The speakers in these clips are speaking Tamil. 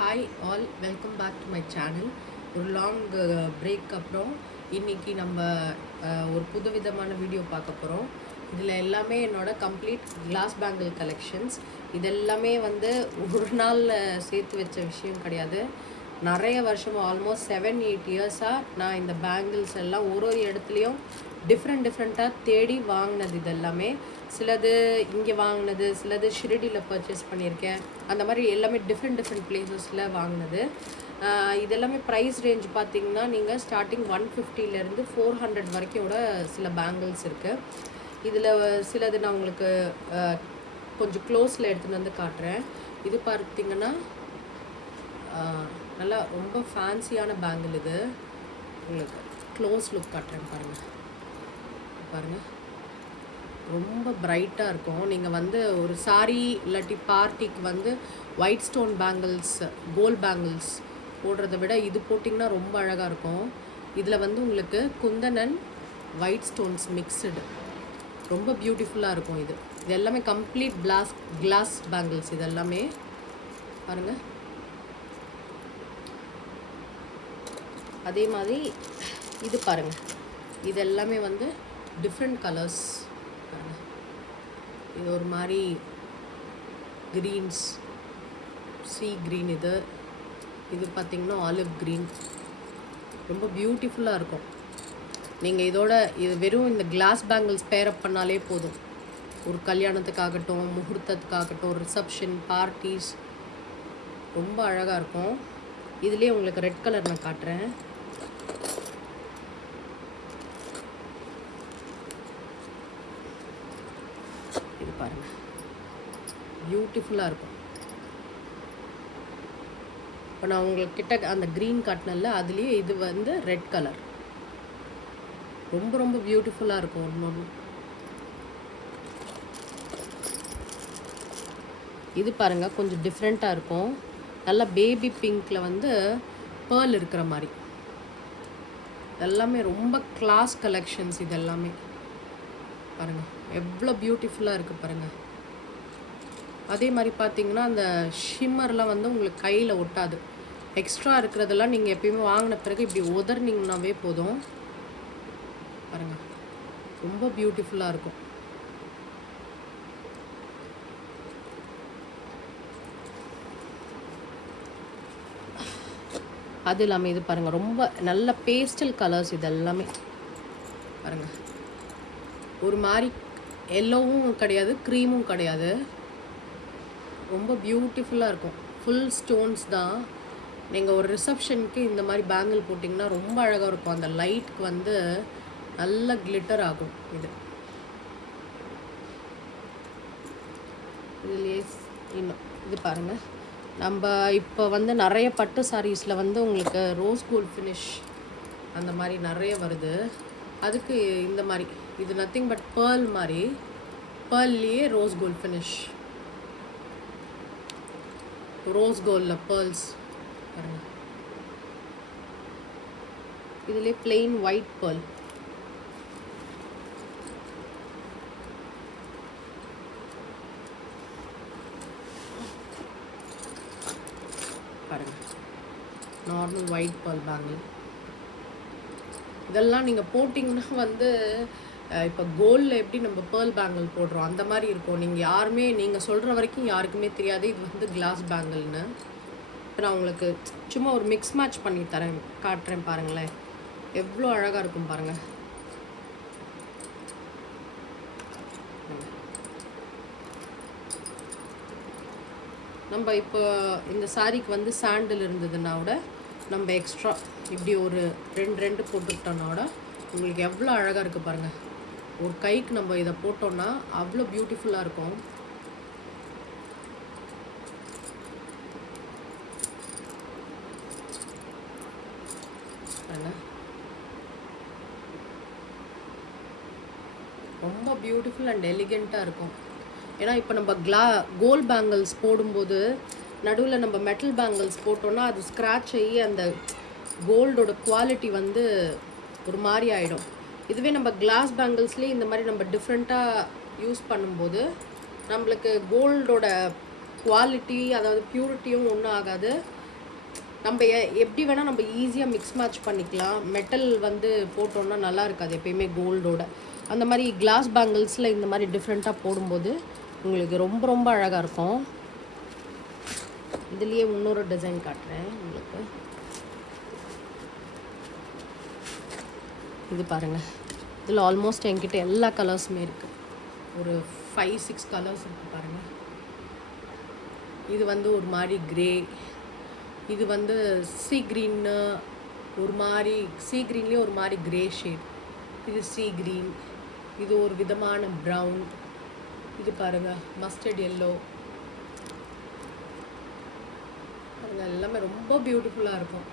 Hi all, welcome back to my channel. ஒரு லாங் பிரேக் அப்புறம் இன்றைக்கி நம்ம ஒரு புதுவிதமான வீடியோ பார்க்க போகிறோம். இதில் எல்லாமே என்னோட கம்ப்ளீட் கிளாஸ் பேங்கிள் கலெக்ஷன்ஸ். இதெல்லாமே வந்து ஒரு நாளில் சேர்த்து வச்ச விஷயம் கிடையாது. நிறைய வருஷம், ஆல்மோஸ்ட் 7-8 இயர்ஸாக நான் இந்த பேங்கிள்ஸ் எல்லாம் ஒரு இடத்துலையும் டிஃப்ரெண்ட்டாக தேடி வாங்கினது. இது எல்லாமே சிலது இங்கே வாங்கினது, சிலது ஷிரடியில் பர்ச்சேஸ் பண்ணியிருக்கேன். அந்த மாதிரி எல்லாமே டிஃப்ரெண்ட் பிளேசஸில் வாங்கினது. இதெல்லாமே ப்ரைஸ் ரேஞ்ச் பார்த்திங்கன்னா நீங்கள் ஸ்டார்டிங் 150லேருந்து 400 வரைக்கும் கூட சில பேங்கிள்ஸ் இருக்குது. இதில் சிலது நான் உங்களுக்கு கொஞ்சம் க்ளோஸில் எடுத்துகிட்டு வந்து காட்டுறேன். இது பார்த்திங்கன்னா நல்லா ரொம்ப ஃபேன்சியான பேங்கிள். இது உங்களுக்கு க்ளோஸ் லுக் காட்டுறேன் பாருங்கள். ரொம்ப பிரைட்டாக இருக்கும். நீங்கள் வந்து ஒரு சாரி இல்லாட்டி பார்ட்டிக்கு வந்து white stone bangles, gold bangles போடுறத விட இது போட்டிங்கன்னா ரொம்ப அழகாக இருக்கும். இதில் வந்து உங்களுக்கு குந்தன் ஒயிட் ஸ்டோன்ஸ் மிக்சடு ரொம்ப பியூட்டிஃபுல்லாக இருக்கும். இது எல்லாமே கம்ப்ளீட் கிளாஸ் பேங்கிள்ஸ். இது எல்லாமே பாருங்கள். அதே மாதிரி இது பாருங்கள். இது எல்லாமே வந்து டிஃப்ரெண்ட் கலர்ஸ். இது ஒரு மாதிரி க்ரீன்ஸ், சீ க்ரீன். இது பார்த்திங்கன்னா ஆலிவ் க்ரீன். ரொம்ப பியூட்டிஃபுல்லாக இருக்கும். நீங்கள் இது வெறும் இந்த கிளாஸ் பேங்கிள்ஸ் பேரப் பண்ணாலே போதும். ஒரு கல்யாணத்துக்காகட்டும், முகூர்த்தத்துக்காகட்டும், ரிசப்ஷன், பார்ட்டிஸ் ரொம்ப அழகாக இருக்கும். இதுலேயே உங்களுக்கு ரெட் கலர் நான் காட்டுறேன். இது பாருங்கள், பியூட்டிஃபுல்லாக இருக்கும். இப்போ நான் உங்கள்கிட்ட அந்த க்ரீன் காட்டினல, அதுலேயே இது வந்து ரெட் கலர். ரொம்ப பியூட்டிஃபுல்லாக இருக்கும். ஒன்று இது பாருங்கள், கொஞ்சம் டிஃப்ரெண்ட்டாக இருக்கும். நல்லா பேபி பிங்க்கில் வந்து பேர்ல் இருக்கிற மாதிரி. எல்லாமே ரொம்ப கிளாஸ் கலெக்ஷன்ஸ். இது எல்லாமே பாருங்கள் எவ்வளோ பியூட்டிஃபுல்லாக இருக்குது பாருங்கள். அதே மாதிரி பார்த்தீங்கன்னா அந்த ஷிம்மர்லாம் வந்து உங்களுக்கு கையில் ஒட்டாது. எக்ஸ்ட்ரா இருக்கிறதெல்லாம் நீங்கள் எப்பயுமே வாங்கின பிறகு இப்படி உதர்னிங்கனாவே போதும். பாருங்கள், ரொம்ப பியூட்டிஃபுல்லாக இருக்கும். அது இல்லாமல் இது பாருங்கள், ரொம்ப நல்ல பேஸ்டல் கலர்ஸ். இது எல்லாமே பாருங்கள், ஒரு மாதிரி எல்லோவும் கிடையாது, க்ரீமும் கிடையாது. ரொம்ப பியூட்டிஃபுல்லாக இருக்கும். ஃபுல் ஸ்டோன்ஸ் தான். நீங்கள் ஒரு ரிசப்ஷனுக்கு இந்த மாதிரி பேங்கிள் போட்டிங்கன்னா ரொம்ப அழகாக இருக்கும். அந்த லைட்டுக்கு வந்து நல்ல கிளிட்டர் ஆகும். இதுலேயே இன்னும் இது பாருங்கள். நம்ம இப்போ வந்து நிறைய பட்டு சாரீஸில் வந்து உங்களுக்கு ரோஸ் கோல்ட் ஃபினிஷ் அந்த மாதிரி நிறைய வருது. அதுக்கு இந்த மாதிரி இது நத்திங் பட் பேர்ல் மாதிரி, பேர்ல்லையே ரோஸ் கோல்ட் ஃபினிஷ், ரோஸ் கோல்டில் பேர்ல்ஸ் பாருங்கள். இதுலேயே பிளெயின் ஒயிட் பேர்ல் பாருங்கள். Normal white pearl bangle. இதெல்லாம் நீங்கள் போட்டிங்கன்னா வந்து இப்போ கோல்டில் எப்படி நம்ம பேர்ல் பேங்கிள் போடுறோம் அந்த மாதிரி இருக்கும். நீங்கள் சொல்கிற வரைக்கும் யாருக்குமே தெரியாது இது வந்து கிளாஸ் பேங்கிள்னு. இப்போ நான் உங்களுக்கு சும்மா ஒரு மிக்ஸ் மேட்ச் பண்ணி காட்டுறேன் பாருங்களேன். எவ்வளோ அழகாக இருக்கும் பாருங்கள். நம்ம இப்போ இந்த சாரீக்கு வந்து சாண்டில் இருந்ததுன்னா கூட நம்ம எக்ஸ்ட்ரா இப்படி ஒரு ரெண்டு போட்டுக்கிட்டோன்னா உங்களுக்கு எவ்வளோ அழகாக இருக்குது பாருங்கள். ஒரு கைக்கு நம்ம இதை போட்டோன்னா அவ்வளோ பியூட்டிஃபுல்லாக இருக்கும். ரொம்ப பியூட்டிஃபுல் அண்ட் எலிகெண்ட்டாக இருக்கும். ஏன்னா இப்போ நம்ம கோல்ட் பேங்கிள்ஸ் போடும்போது நடுவில் நம்ம மெட்டல் பேங்கிள்ஸ் போட்டோன்னா அது ஸ்க்ராட்ச் ஆகி அந்த கோல்டோட குவாலிட்டி வந்து ஒரு மாதிரி ஆகிடும். இதுவே நம்ம கிளாஸ் பேங்கிள்ஸ்லேயே இந்த மாதிரி நம்ம டிஃப்ரெண்ட்டாக யூஸ் பண்ணும்போது நம்மளுக்கு கோல்டோட குவாலிட்டி, அதாவது பியூரிட்டியும் ஒன்றும் ஆகாது. நம்ம எப்படி வேணால் நம்ம ஈஸியாக மிக்ஸ் மேட்ச் பண்ணிக்கலாம். மெட்டல் வந்து போட்டோன்னா நல்லா இருக்காது எப்பயுமே கோல்டோட. அந்த மாதிரி கிளாஸ் பேங்கிள்ஸில் இந்த மாதிரி டிஃப்ரெண்ட்டாக போடும்போது உங்களுக்கு ரொம்ப ரொம்ப அழகாக இருக்கும். இதுலேயே இன்னொரு டிசைன் காட்டுறேன் உங்களுக்கு. இது பாருங்கள், இதில் ஆல்மோஸ்ட் என்கிட்ட எல்லா கலர்ஸுமே இருக்குது. ஒரு 5-6 கலர்ஸ் இருக்குது பாருங்கள். இது வந்து ஒரு மாதிரி க்ரே, இது வந்து சீ க்ரீன்னு, ஒரு மாதிரி சீ க்ரீன்லேயே ஒரு மாதிரி க்ரே ஷேட், இது சீ க்ரீன், இது ஒரு விதமான ப்ரௌன், இது பாருங்கள் மஸ்டர்ட் எல்லோ. பாருங்கள் எல்லாமே ரொம்ப பியூட்டிஃபுல்லாக இருக்கும்.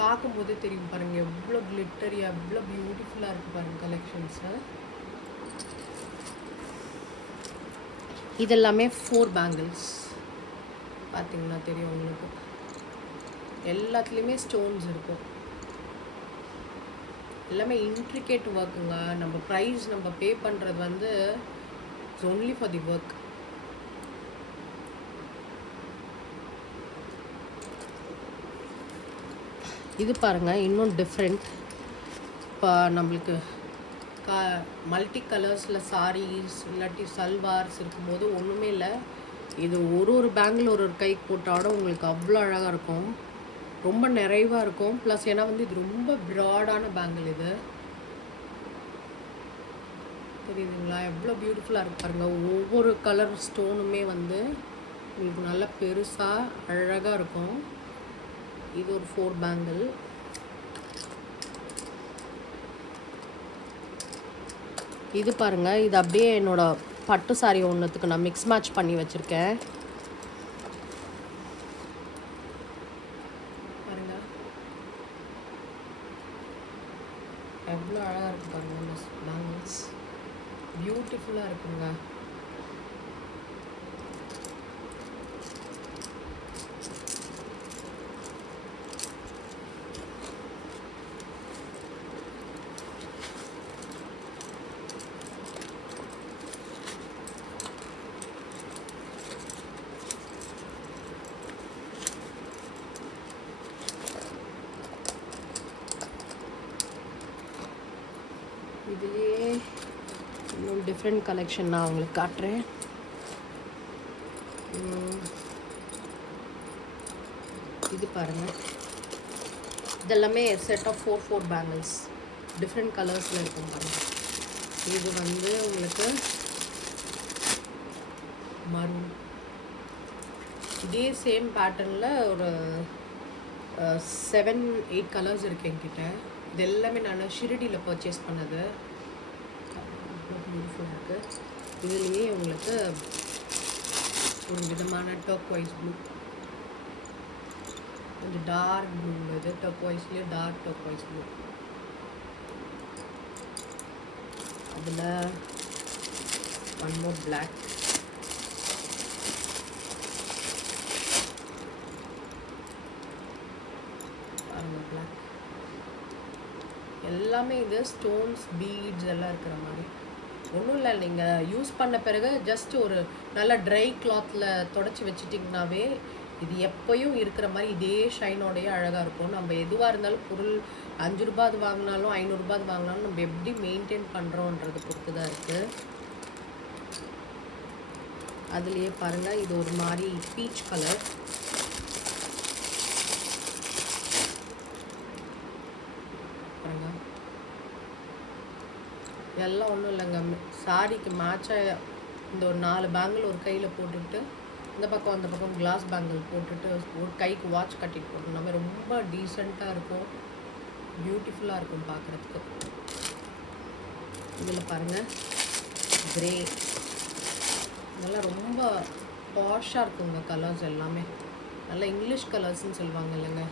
பார்க்கும்போதே தெரியும் பாருங்கள் எவ்வளோ கிளிட்டரி, எவ்வளோ பியூட்டிஃபுல்லாக இருக்குது பாருங்கள் கலெக்ஷன்ஸு. இதெல்லாமே 4 பேங்கிள்ஸ் பார்த்தீங்கன்னா தெரியும் உங்களுக்கு. எல்லாத்துலேயுமே ஸ்டோன்ஸ் இருக்கும். எல்லாமே இன்ட்ரிகேட் ஒர்க்குங்க. நம்ம ப்ரைஸ் நம்ம பே பண்ணுறது வந்து it's only for the work. இது பாருங்கள் இன்னும் டிஃப்ரெண்ட். இப்போ நம்மளுக்கு மல்டி கலர்ஸில் சாரீஸ் இல்லாட்டி சல்வார்ஸ் இருக்கும்போது ஒன்றுமே இல்லை, இது ஒரு பேங்கில் ஒரு கைக்கு போட்டாலும் உங்களுக்கு அவ்வளோ அழகாக இருக்கும், ரொம்ப நிறைவாக இருக்கும். ப்ளஸ் ஏன்னா வந்து இது ரொம்ப ப்ராடான பேங்கிள். இது தெரியுதுங்களா எவ்வளோ பியூட்டிஃபுல்லாக இருக்கு பாருங்கள். ஒவ்வொரு கலர் ஸ்டோனுமே வந்து உங்களுக்கு நல்லா பெருசாக அழகாக இருக்கும். இது ஒரு 4 பேங்கிள். இது பாருங்கள், இது அப்படியே என்னோடய பட்டு சாரி ஒன்றுத்துக்கு நான் மிக்ஸ் மேட்ச் பண்ணி வச்சுருக்கேன் பாருங்கள். எவ்வளோ அழகாக இருக்குது பாருங்கள் இந்த பேங்கிள்ஸ், பியூட்டிஃபுல்லாக இருக்குங்க. இதுலேயே இன்னும் டிஃப்ரெண்ட் கலெக்ஷன் நான் உங்களுக்கு காட்டுறேன். இது பாருங்கள், இதெல்லாமே செட் ஆஃப் 4 பேங்கிள்ஸ் டிஃப்ரெண்ட் கலர்ஸில் இருக்கும் பாருங்கள். இது வந்து உங்களுக்கு மரூன், இதே சேம் பேட்டர்னில் ஒரு 7-8 கலர்ஸ் இருக்குது என்கிட்ட. இது எல்லாமே நான் ஷிரடியில் பர்ச்சேஸ் பண்ணது. பியூட்டிஃபுல்லாக இருக்குது. இதுலேயே உங்களுக்கு ஒரு விதமான டர்க்வைஸ் ப்ளூ, கொஞ்சம் டார்க் ப்ளூ, இது டர்க்வைஸ்லேயே டார்க் டர்க்வைஸ் ப்ளூ. அதில் ஒன் மோர் பிளாக், பாருங்கள் பிளாக். எல்லாமே இது ஸ்டோன்ஸ் பீட்ஸ் எல்லாம் இருக்கிற மாதிரி. ஒன்றும் இல்லை, நீங்கள் யூஸ் பண்ண பிறகு ஜஸ்ட் ஒரு நல்ல ட்ரை கிளாத்தில் தொடச்சி வச்சிட்டிங்கனாவே இது எப்போயும் இருக்கிற மாதிரி இதே ஷைனோடையே அழகாக இருக்கும். நம்ம எதுவாக இருந்தாலும் பொருள் 5 ரூபாய் வாங்கினாலும் 500 ரூபாய் வாங்கினாலும் நம்ம எப்படி மெயின்டைன் பண்ணுறோன்றது பொறுத்து தான் இருக்குது. அதுலேயே பாருங்கள் இது ஒரு மாதிரி பீச் கலர். எல்லாம் ஒன்றும் இல்லைங்க, சாரிக்கு மேட்சாக இந்த ஒரு 4 பேங்கிள் ஒரு கையில் போட்டுட்டு இந்த பக்கம் அந்த பக்கம் கிளாஸ் பேங்கிள் போட்டுட்டு ஒரு கைக்கு வாட்ச் கட்டிட்டு போட்டோம்னாவே ரொம்ப டீசெண்டாக இருக்கும், பியூட்டிஃபுல்லாக இருக்கும் பார்க்குறதுக்கு. இதில் பாருங்கள் கிரே, இதெல்லாம் ரொம்ப பாஷாக இருக்குங்க கலர்ஸ் எல்லாமே. நல்லா இங்கிலீஷ் கலர்ஸ்ன்னு சொல்லுவாங்க இல்லைங்க,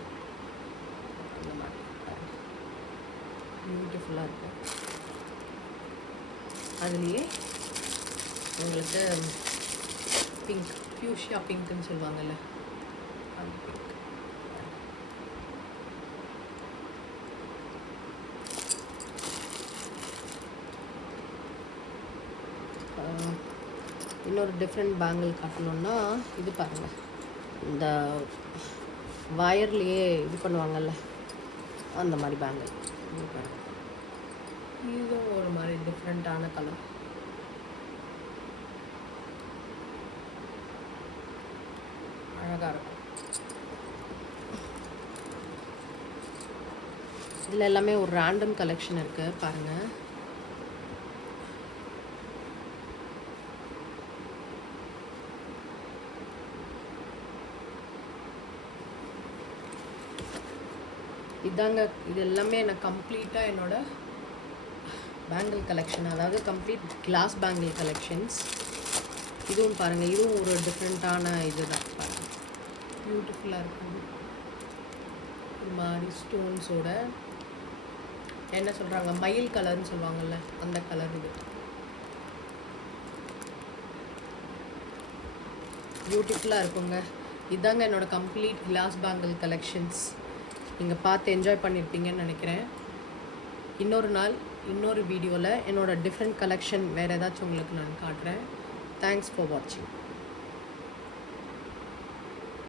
அந்த மாதிரி பியூட்டிஃபுல்லாக இருக்கும். அதுலேயே உங்களுக்கு பிங்க், ஃபியூஷியா பிங்க்குன்னு சொல்லுவாங்கள்ல, அந்த பிங்க். இன்னொரு டிஃப்ரெண்ட் பேங்கிள் காட்டணுன்னா இது பாருங்கள், இந்த வயர்லேயே இது பண்ணுவாங்கல்ல அந்த மாதிரி பேங்கிள். இதுவும் ஒரு மாதிரி டிஃப்ரெண்ட்டான கலர். அழகாக இருக்கும். இதில் எல்லாமே ஒரு ரேண்டம் கலெக்ஷன் இருக்குது பாருங்கள். இதாங்க, இது எல்லாமே எனக்கு கம்ப்ளீட்டாக என்னோடய பேங்கிள் கலெக்ஷன், அதாவது கம்ப்ளீட் கிளாஸ் பேங்கிள் கலெக்ஷன்ஸ். இதுவும் பாருங்கள், இதுவும் ஒரு டிஃப்ரெண்ட்டான இது தான் பாருங்கள். பியூட்டிஃபுல்லாக இருக்கும். இது மாதிரி ஸ்டோன்ஸோட என்ன சொல்கிறாங்க, மயில் கலர்னு சொல்லுவாங்கள்ல அந்த கலர். இது பியூட்டிஃபுல்லாக இருக்குங்க. இதாங்க என்னோடய கம்ப்ளீட் கிளாஸ் பேங்கிள் கலெக்ஷன்ஸ். நீங்கள் பார்த்து என்ஜாய் பண்ணியிருப்பீங்கன்னு நினைக்கிறேன். இன்னொரு நாள் இன்னொரு வீடியோவில் என்னோடய டிஃப்ரெண்ட் கலெக்ஷன் வேறு ஏதாச்சும் உங்களுக்கு நான் காட்டுறேன். தேங்க்ஸ் ஃபார் வாட்சிங்.